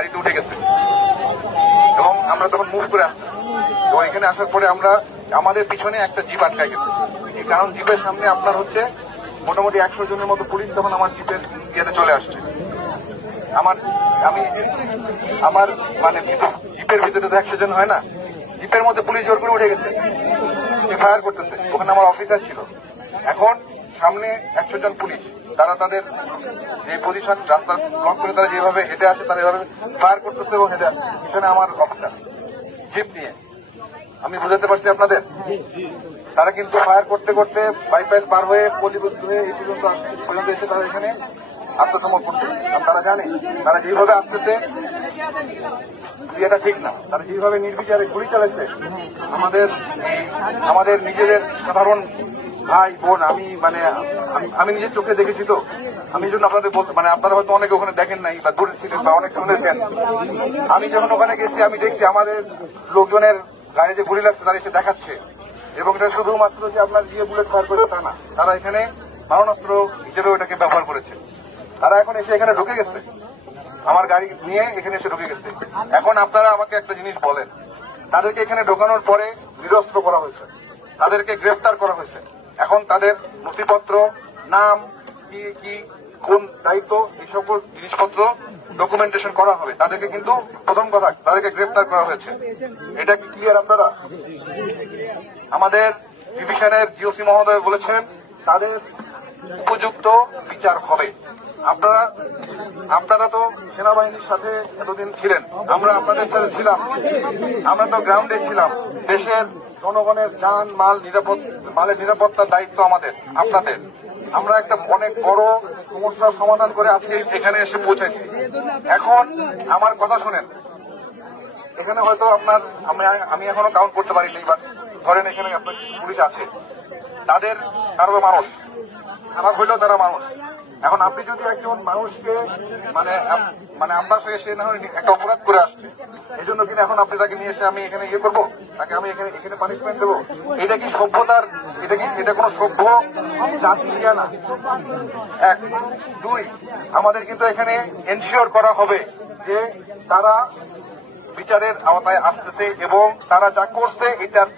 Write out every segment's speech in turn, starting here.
গাড়িতে উঠে গেছে এবং আমরা তখন মুভ করে আসছি এবং এখানে আসার পরে আমরা আমাদের পিছনে একটা জিপ আটকায় গেছে। কারণ জিপের সামনে আপনার হচ্ছে মোটামুটি 100 জনের মতো পুলিশ তখন আমার জিপের ইয়েতে চলে আসছে। আমার মানে জিপের ভিতরে তো 100 জন হয় না, জিপের মধ্যে পুলিশ জোর করে উঠে গেছে, ফায়ার করতেছে। ওখানে আমার অফিসার ছিল। এখন সামনে 100 জন পুলিশ, তারা তাদের যে পজিশন রাস্তা ব্লক করে তারা যেভাবে হেঁটে আসে তারা এভাবে ফায়ার করতেছে এবং হেঁটে পিছনে আমার অফিসার জিপ নিয়ে। আমি বুঝাতে পারছি আপনাদের, তারা কিন্তু ফায়ার করতে করতে বাইপাস পার হয়ে পল্লীবুদ্ধ হয়ে এই পর্যন্ত এসে তারা এখানে আত্মসমর্পণ করছে। তারা জানে তারা যেভাবে আসতেছে এটা ঠিক না। তারা যেভাবে নির্বিচারে গুলি চালাচ্ছে আমাদের নিজেদের সাধারণ ভাই বোন, আমি নিজের চোখে দেখেছি। তো আমি জন্য আপনাদের বলতে আপনারা হয়তো অনেকে ওখানে দেখেন নাই বা দূরে ছিলেন বা অনেক শুনেছেন। আমি যখন ওখানে গেছি আমি দেখছি আমাদের লোকজনের গায়ে যে গুলি লাগছে তারা এসে দেখাচ্ছে এবং এটা শুধুমাত্র যে আপনার গিয়ে বুলেট ফায়ার করে তা না, তারা এখানে মারণাস্ত্র হিসেবে ওটাকে ব্যবহার করেছে। তারা এখন এসে এখানে ঢুকে গেছে, আমার গাড়ি নিয়ে এখানে এসে ঢুকে গেছে। এখন আপনারা আমাকে একটা জিনিস বলেন, তাদেরকে এখানে ঢোকানোর পরে নিরস্ত্র করা হয়েছে, তাদেরকে গ্রেফতার করা হয়েছে। এখন তাদের নথিপত্র, নাম, কি কোন দায়িত্ব, এই সকল জিনিসপত্র ডকুমেন্টেশন করা হবে। তাদেরকে কিন্তু প্রথম কথা তাদেরকে গ্রেফতার করা হয়েছে। এটা কি ক্লিয়ার আপনারা? আমাদের ডিভিশনের জিওসি মহোদয় বলেছেন তাদের উপযুক্ত বিচার হবে। আপনারা তো সেনাবাহিনীর সাথে এতদিন ছিলেন, আমরা আপনাদের সাথে ছিলাম, আমরা তো গ্রাউন্ডে ছিলাম। দেশের জনগণের যান মালের নিরাপত্তার দায়িত্ব আপনাদের। আমরা একটা অনেক বড় সমস্যার সমাধান করে আজকে এখানে এসে পৌঁছাইছি। এখন আমার কথা শুনেন, এখানে হয়তো আমি এখনো কাউন্ট করতে পারিনি, বাট ধরেন এখানে আপনার পুলিশ আছে, তারা তো মানুষ, খারাপ হইলেও তারা মানুষ। এখন আপনি যদি একজন মানুষকে আপনার সঙ্গে সে না হয় একটা অপরাধ করে আসছে, এই জন্য কিনা এখন আপনি তাকে নিয়ে এসে আমি এখানে ইয়ে করবো, তাকে আমি এখানে পানিশমেন্ট দেবো? এটা কি সভ্যতার? এটা কোনো সভ্য জাতি না। 1, 2, আমাদের কিন্তু এখানে এনশিওর করা হবে যে তারা বিচারের আওতায় আসতেছে এবং তারা যা করছে এটার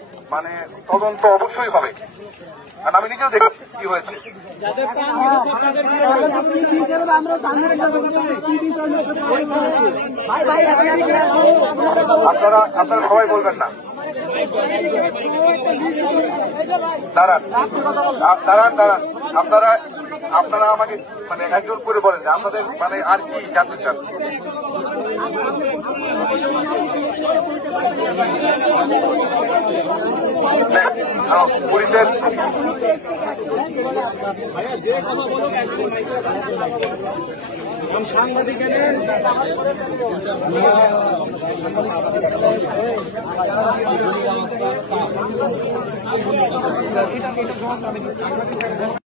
তদন্ত অবশ্যই হবে। কারণ আমি নিজেও দেখেছি কি হয়েছে। আপনারা সবাই বলবেন না, দাঁড়ান। আপনারা আমাকে একজন করে বলেন যে আপনাদের আর কি জানতে চান। পুলিশের সাংবাদিক